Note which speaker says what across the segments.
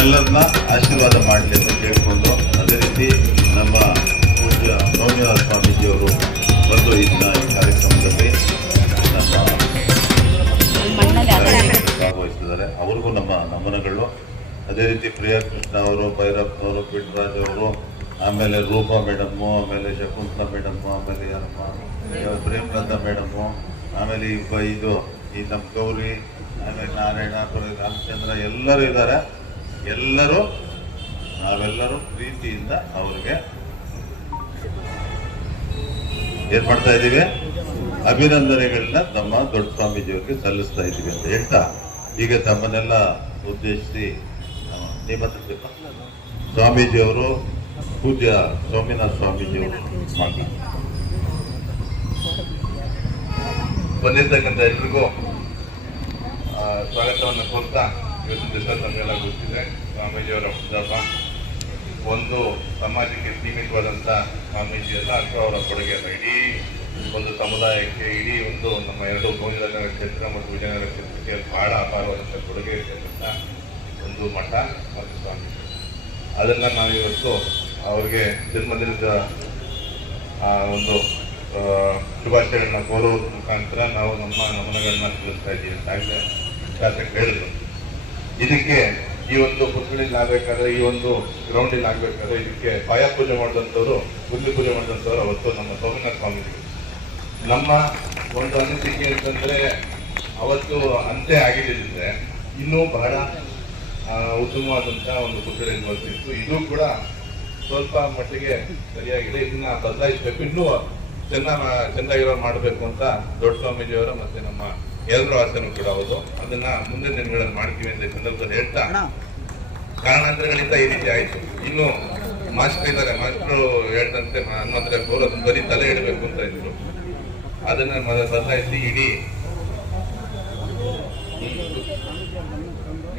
Speaker 1: ನಮ್ಮೆಲ್ಲರನ್ನ ಆಶೀರ್ವಾದ ಮಾಡಲಿ ಅಂತ ಕೇಳಿಕೊಂಡು ಅದೇ ರೀತಿ ನಮ್ಮ ಪೂಜ್ಯ ಸೌಮ್ಯನಾಥ ಸ್ವಾಮೀಜಿಯವರು ಬಂದು ಇದನ್ನ ಈ ಕಾರ್ಯಕ್ರಮದಲ್ಲಿ ನಮ್ಮ ಭಾಗವಹಿಸಿದ್ದಾರೆ. ಅವ್ರಿಗೂ ನಮ್ಮ ನಮನಗಳು. ಅದೇ ರೀತಿ ಪ್ರಿಯಾ ಕೃಷ್ಣ ಅವರು ಭೈರಪ್ಪನವರು ಪಿಟ್ರಾಜ್ ಅವರು, ಆಮೇಲೆ ರೂಪಾ ಮೇಡಮ್ಮು ಆಮೇಲೆ ಶಕುಂತಲಾ ಮೇಡಮ್ಮು ಆಮೇಲೆ ಯಾರಮ್ಮ ಪ್ರೇಮಲತಾ ಮೇಡಮ್ಮು ಆಮೇಲೆ ಈ ಇದು ಈ ನಮ್ಮ ಗೌರಿ, ಆಮೇಲೆ ನಾರಾಯಣ ರಾಮಚಂದ್ರ ಎಲ್ಲರೂ ಇದ್ದಾರೆ. ಎಲ್ಲರೂ, ನಾವೆಲ್ಲರೂ ಪ್ರೀತಿಯಿಂದ ಅವ್ರಿಗೆ ಏನ್ ಮಾಡ್ತಾ ಇದ್ದೀವಿ? ಅಭಿನಂದನೆಗಳನ್ನ ತಮ್ಮ ದೊಡ್ಡ ಸ್ವಾಮೀಜಿಯವರಿಗೆ ಸಲ್ಲಿಸ್ತಾ ಇದ್ದೀವಿ ಅಂತ ಹೇಳ್ತಾ ಈಗ ತಮ್ಮನ್ನೆಲ್ಲ ಉದ್ದೇಶಿಸಿ ನಿಮ್ಮ ಸ್ವಾಮೀಜಿಯವರು ಪೂಜ್ಯ ಸೋಮನಾಥ ಸ್ವಾಮೀಜಿಯವರು ಬಂದಿರ್ತಕ್ಕಂಥ ಎಲ್ರಿಗೂ ಸ್ವಾಗತವನ್ನು ಕೋರ್ತಾ ಇವತ್ತಿನ ದಿವಸ ನಮಗೆಲ್ಲ ಗೊತ್ತಿದೆ ಸ್ವಾಮೀಜಿಯವರ ಹುಟ್ಟುಹಬ್ಬ ಒಂದು ಸಮಾಜಕ್ಕೆ ಸೀಮಿತವಾದಂಥ ಸ್ವಾಮೀಜಿಯರ ಅಥವಾ ಅವರ ಕೊಡುಗೆ ಇಡೀ ಒಂದು ಸಮುದಾಯಕ್ಕೆ, ಇಡೀ ಒಂದು ನಮ್ಮ ಎರಡು ಗೋವಿಂದನಗರ ಕ್ಷೇತ್ರ ಮತ್ತು ವಿಜಯನಗರ ಕ್ಷೇತ್ರಕ್ಕೆ ಬಹಳ ಅಪಾರವಾದಂಥ ಕೊಡುಗೆ ಇರ್ತಕ್ಕಂಥ ಒಂದು ಮಠ ಮತ್ತು ಸ್ವಾಮೀಜಿ. ಅದನ್ನ ನಾವಿವತ್ತು ಅವ್ರಿಗೆ ಜನ್ಮದಿನದ ಒಂದು ಶುಭಾಶಯಗಳನ್ನ ಕೋರುವುದ್ರ ಮುಖಾಂತರ ನಾವು ನಮ್ಮ ನಮನಗಳನ್ನ ತಿಳಿಸ್ತಾ ಇದ್ದೀವಿ ಅಂತ ಶಾಸಕ ಹೇಳಿದ್ರು. ಇದಕ್ಕೆ ಈ ಒಂದು ಪುತ್ಕಳಿಲ್ ಆಗ್ಬೇಕಾದ್ರೆ ಈ ಒಂದು ಗ್ರೌಂಡಿಲ್ ಆಗ್ಬೇಕಾದ್ರೆ ಇದಕ್ಕೆ ಪಾಯ ಪೂಜೆ ಮಾಡಿದಂಥವ್ರು ಗುಂಡಿ ಪೂಜೆ ಮಾಡಿದಂಥವ್ರು ಅವತ್ತು ನಮ್ಮ ಸೋಮನಾಥ ಸ್ವಾಮೀಜಿ. ನಮ್ಮ ಒಂದು ಅನಿಸಿಕೆ ಅಂತಂದ್ರೆ ಅವತ್ತು ಅಂತೆ ಆಗಿದ್ದಿದ್ರೆ ಇನ್ನೂ ಬಹಳ ಆ, ಉತ್ತಮವಾದಂತ ಒಂದು ಪುತ್ಥಳಿ ಬರ್ತಿತ್ತು. ಇದು ಕೂಡ ಸ್ವಲ್ಪ ಮಟ್ಟಿಗೆ ಸರಿಯಾಗಿದೆ. ಇದನ್ನ ಬದಲಾಯಿಸಬೇಕು. ಇನ್ನೂ ಚೆನ್ನಾಗಿ ಚೆನ್ನಾಗಿರೋ ಮಾಡಬೇಕು ಅಂತ ದೊಡ್ಡ ಸ್ವಾಮೀಜಿಯವರ ಮತ್ತೆ ನಮ್ಮ ಎಲ್ಲರ ಆಸೆನೂ ಕೂಡ ಹೌದು. ಅದನ್ನ ಮುಂದಿನ ದಿನಗಳಲ್ಲಿ ಮಾಡ್ತೀವಿ ಅಂತ ಸಂದರ್ಭದಲ್ಲಿ ಹೇಳ್ತಾ ಕಾರಣಾಂತರಗಳಿಂದ ಈ ರೀತಿ ಆಯ್ತು. ಇನ್ನು ಮಾಸ್ಟರ್ ಇದ್ದಾರೆ. ಮಾಸ್ಟರ್ ಹೇಳ್ದಂತೆ ಹನ್ನೊಂದರ ಗೌರವ ಗೋರ ಬರೀ ತಲೆ ಇಡಬೇಕು ಅಂತ ಇದ್ರು. ಅದನ್ನ ಮೊದಲು ಬದಲಾಯಿಸಿ ಇಡೀ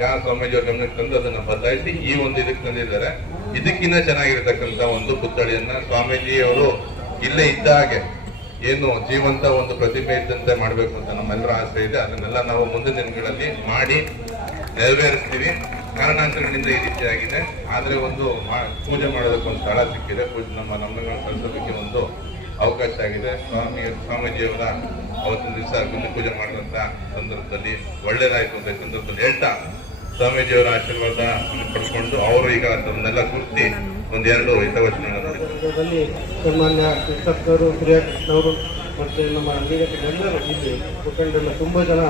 Speaker 1: ಯಾವ ಸ್ವಾಮೀಜಿಯವ್ರ ಗಮನಕ್ಕೆ ತಂದು ಅದನ್ನ ಬದಲಾಯಿಸಿ ಈ ಒಂದು ಇದಕ್ಕೆ ತಂದಿದ್ದಾರೆ ಇದಕ್ಕಿಂತ ಚೆನ್ನಾಗಿರ್ತಕ್ಕಂಥ ಒಂದು ಪುತ್ಥಳಿಯನ್ನ ಸ್ವಾಮೀಜಿಯವರು ಇಲ್ಲೇ ಇದ್ದ ಹಾಗೆ ಏನು ಜೀವಂತ ಒಂದು ಪ್ರತಿಮೆ ಇದ್ದಂತೆ ಮಾಡಬೇಕು ಅಂತ ನಮ್ಮೆಲ್ಲರ ಆಸೆ ಇದೆ. ಅದನ್ನೆಲ್ಲ ನಾವು ಮುಂದಿನ ದಿನಗಳಲ್ಲಿ ಮಾಡಿ ನೆರವೇರಿಸ್ತೀವಿ. ಕಾರಣಾಂತರಗಳಿಂದ ಈ ರೀತಿಯಾಗಿದೆ ಆದರೆ ಒಂದು ಪೂಜೆ ಮಾಡೋದಕ್ಕೆ ಒಂದು ಸ್ಥಳ ಸಿಕ್ಕಿದೆ. ಪೂಜೆ ನಮ್ಮ ನಮ್ಮಗಳ ಸಲ್ಲಿಸೋದಕ್ಕೆ ಒಂದು ಅವಕಾಶ ಆಗಿದೆ. ಸ್ವಾಮಿ, ಸ್ವಾಮೀಜಿಯವರ ಅವತ್ತಿನ ದಿವಸ ಗುಂಡಿ ಪೂಜೆ ಮಾಡಿದಂಥ ಸಂದರ್ಭದಲ್ಲಿ ಒಳ್ಳೆಯದಾಯಿತು ಅಂತ ಸಂದರ್ಭದಲ್ಲಿ ಹೇಳ್ತಾ ಸ್ವಾಮೀಜಿಯವರ ಆಶೀರ್ವಾದ ಪಡ್ಕೊಂಡು ಅವರು ಈಗ ಅದನ್ನೆಲ್ಲ ಗುರುತಿ ಒಂದೆರಡು ಹಿತವಚನ
Speaker 2: ಸನ್ಮಾನ್ಯ ಕೃಷ್ಣಪ್ಪನವರು ಪ್ರಿಯಾಕೃಷ್ಣವರು ಮತ್ತು ನಮ್ಮ ಎಲ್ಲರೂ ಇಲ್ಲಿ ಮುಖಂಡರೆಲ್ಲ ತುಂಬ ಜನ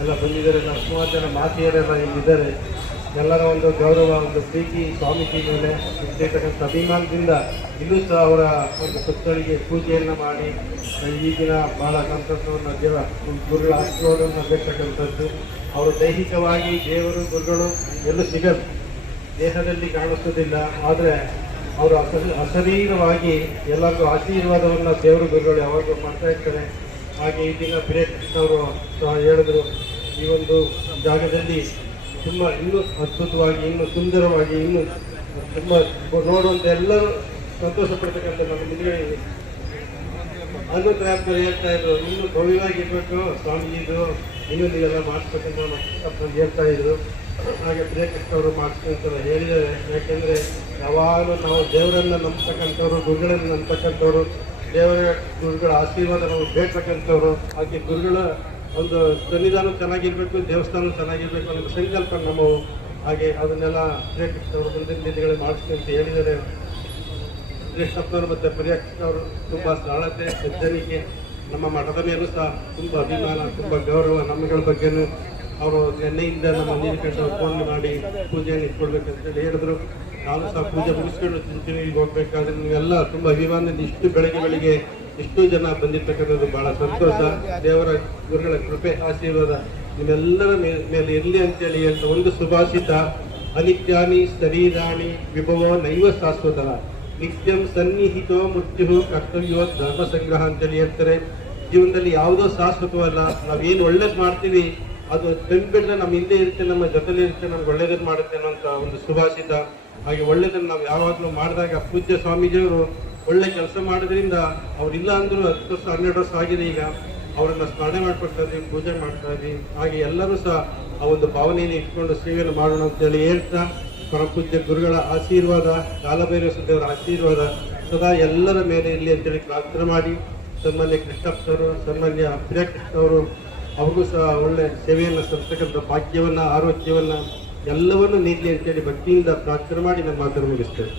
Speaker 2: ಎಲ್ಲ ಬಂದಿದ್ದಾರೆ. ನಮ್ಮ ಸುಮಾರು ಜನ ಮಾತೆಯರೆಲ್ಲ ಇಲ್ಲಿದ್ದಾರೆ. ಎಲ್ಲರ ಒಂದು ಗೌರವ, ಒಂದು ಪ್ರೀತಿ, ಸ್ವಾಮೀಜಿ ಮೇಲೆ ಇರ್ತಕ್ಕಂಥ ಅಭಿಮಾನದಿಂದ ಇನ್ನೂ ಸಹ ಅವರ ಒಂದು ಸುತ್ತಳಿಗೆ ಪೂಜೆಯನ್ನು ಮಾಡಿ ಈಗಿನ ಬಹಳ ಸಂತಸವನ್ನು ದೇವ ಗುರುಗಳ ಆಶೀರ್ವಾದವನ್ನು ಬೇಕಂಥದ್ದು ಅವರು ದೈಹಿಕವಾಗಿ ದೇವರು, ಗುರುಗಳು ಎಲ್ಲೂ ಸಿಗಲ್ಲ. ದೇಹದಲ್ಲಿ ಕಾಣಿಸುವುದಿಲ್ಲ. ಆದರೆ ಅವರು ಅಸ, ಅಶರೀರವಾಗಿ ಎಲ್ಲರಿಗೂ ಆಶೀರ್ವಾದವನ್ನು ದೇವರು, ಗುರುಗಳು ಯಾವಾಗಲೂ ಮಾಡ್ತಾ ಇರ್ತಾರೆ. ಹಾಗೆ ಈ ದಿನ ಪ್ರಿಯಕೃಷ್ಣ ಅವರು ಸಹ ಹೇಳಿದ್ರು, ಈ ಒಂದು ಜಾಗದಲ್ಲಿ ತುಂಬ ಇನ್ನೂ ಅದ್ಭುತವಾಗಿ, ಇನ್ನೂ ಸುಂದರವಾಗಿ, ಇನ್ನೂ ತುಂಬ ನೋಡುವಂತ ಎಲ್ಲರೂ ಸಂತೋಷ ಪಡ್ತಕ್ಕಂಥ ನಮ್ಮ ಮುಂದೆ ಹನ್ನೊಂದು ರಾತ್ರಿ ಹೇಳ್ತಾ ಇದ್ರು ಇನ್ನು ಭವ್ಯವಾಗಿರ್ಬೇಕು ಸ್ವಾಮೀಜಿದು, ಇನ್ನೂ ನೀವೆಲ್ಲ ಮಾಡಿಸ್ಬೇಕಂತ ನಮ್ಮ ಹೇಳ್ತಾ ಇದ್ರು. ಹಾಗೆ ಪ್ರೇಕ್ಷಕರು ಅವರು ಮಾಡಿಸ್ಕೊಂತ ಹೇಳಿದ್ದಾರೆ. ಯಾಕೆಂದ್ರೆ ಯಾವಾಗಲೂ ನಾವು ದೇವರನ್ನ ನಂಬ್ತಕ್ಕಂಥವ್ರು, ಗುರುಗಳನ್ನ ನಂಬ್ತಕ್ಕಂಥವ್ರು, ದೇವರ ಗುರುಗಳ ಆಶೀರ್ವಾದ ನಾವು ಬೇಡ್ತಕ್ಕಂಥವ್ರು. ಹಾಗೆ ಗುರುಗಳ ಒಂದು ಸನ್ನಿಧಾನ ಚೆನ್ನಾಗಿರಬೇಕು, ದೇವಸ್ಥಾನ ಚೆನ್ನಾಗಿರಬೇಕು ಅನ್ನೋ ಸಂಕಲ್ಪ ನಮ್ಮವು ಹಾಗೆ ಅದನ್ನೆಲ್ಲ ಅವರು ಮುಂದಿನ ದಿನಗಳಲ್ಲಿ ಮಾಡಿಸ್ಕೊಂತ ಹೇಳಿದ್ದಾರೆ. ಕೃಷ್ಣಪ್ಪನವರು ಮತ್ತು ಪ್ರಿಯಕೃಷ್ಣ ಅವರು ತುಂಬ ಸರಳತೆ, ಸಜ್ಜನಿಕೆ, ನಮ್ಮ ಮಠದ ಮೇಲೂ ಸಹ ತುಂಬ ಅಭಿಮಾನ, ತುಂಬ ಗೌರವ ನಮ್ಮಗಳ ಬಗ್ಗೆನೂ ಅವರು ನೆನ್ನೆಯಿಂದ ನಮ್ಮ ನೀಲಕಂಠ ಫೋನ್ ಮಾಡಿ ಪೂಜೆಯನ್ನು ಇಟ್ಕೊಳ್ಬೇಕಂತೇಳಿ ಹೇಳಿದ್ರು. ನಾನು ಸಹ ಪೂಜೆ ಮುಗಿಸ್ಕೊಂಡು ತಿಂತೀವಿ ಹೋಗ್ಬೇಕಾದ್ರೆ ನೀವೆಲ್ಲ ತುಂಬ ಅಭಿಮಾನದಿಂದ ಇಷ್ಟು ಬೆಳಗ್ಗೆ ಬೆಳಿಗ್ಗೆ ಇಷ್ಟು ಜನ ಬಂದಿರ್ತಕ್ಕಂಥದ್ದು ಬಹಳ ಸಂತೋಷ. ದೇವರ ಗುರುಗಳ ಕೃಪೆ, ಆಶೀರ್ವಾದ ನಿಮ್ಮೆಲ್ಲರ ಮೇಲೆ ಇರಲಿ ಅಂತೇಳಿ ಅಂತ ಒಂದು ಸುಭಾಷಿತ, ಅನಿತ್ಯಾನಿ ಶರೀರಾಣಿ ವಿಭವೋ ನೈವ ಶಾಶ್ವತ. ನಿತ್ಯಂ ಸನ್ನಿಹಿತೋ ಮೃತ್ಯು ಕರ್ತವ್ಯೋ ಧರ್ಮ ಸಂಗ್ರಹ ಅಂತೇಳಿ ಹೇಳ್ತಾರೆ. ಜೀವನದಲ್ಲಿ ಯಾವುದೋ ಶಾಶ್ವತವಲ್ಲ, ನಾವೇನು ಒಳ್ಳೇದು ಮಾಡ್ತೀವಿ, ಅದು ಬೆಂಬಿಡ್ದ ನಮ್ಮ ಹಿಂದೆ ಇರುತ್ತೆ, ನಮ್ಮ ಜೊತೆಲಿ ಇರುತ್ತೆ, ನಮ್ಗೆ ಒಳ್ಳೇದನ್ನು ಮಾಡುತ್ತೆ ಅನ್ನೋಂಥ ಒಂದು ಸುಭಾಷಿತ. ಹಾಗೆ ಒಳ್ಳೇದನ್ನು ನಾವು ಯಾವಾಗಲೂ ಮಾಡಿದಾಗ ಪೂಜ್ಯ ಸ್ವಾಮೀಜಿಯವರು ಒಳ್ಳೆ ಕೆಲಸ ಮಾಡೋದ್ರಿಂದ ಅವರಿಲ್ಲ ಅಂದರೂ ಹತ್ತು ವರ್ಷ, ಹನ್ನೆರಡು ವರ್ಷ ಆಗಿದೆ ಈಗ. ಅವರನ್ನು ಸ್ಮರಣೆ ಮಾಡ್ಕೊಳ್ತಾ ಇದ್ದೀವಿ ಪೂಜೆ ಮಾಡ್ತಾ ಇದ್ದೀವಿ ಹಾಗೆ ಎಲ್ಲರೂ ಸಹ ಆ ಒಂದು ಭಾವನೆಯನ್ನು ಇಟ್ಕೊಂಡು ಸೇವೆಯನ್ನು ಮಾಡೋಣ ಅಂತೇಳಿ ಹೇಳ್ತಾ, ಪರಪೂಜ್ಯ ಗುರುಗಳ ಆಶೀರ್ವಾದ ಕಾಲಭೈರವ ಸುದ್ದವರ ಆಶೀರ್ವಾದ ಸದಾ ಎಲ್ಲರ ಮೇಲೆ ಇರಲಿ ಅಂತೇಳಿ ಪ್ರಾರ್ಥನೆ ಮಾಡಿ. ಸನ್ಮಾನ್ಯ ಕೃಷ್ಣಪ್ಪರು ಸನ್ಮಾನ್ಯ ಪ್ರಿಯಕೃಷ್ಣವರು ಅವ್ರಿಗೂ ಸಹ ಒಳ್ಳೆ ಸೇವೆಯನ್ನು ಸಲ್ಲಿಸ್ತಕ್ಕಂಥ ಭಾಗ್ಯವನ್ನು, ಆರೋಗ್ಯವನ್ನು ಎಲ್ಲವನ್ನು ನೀಡಲಿ ಅಂತೇಳಿ ಭಕ್ತಿಯಿಂದ ಪ್ರಾರ್ಥನೆ ಮಾಡಿ ನಮ್ಮ ಮಾತನ್ನು ಮುಗಿಸ್ತೇವೆ.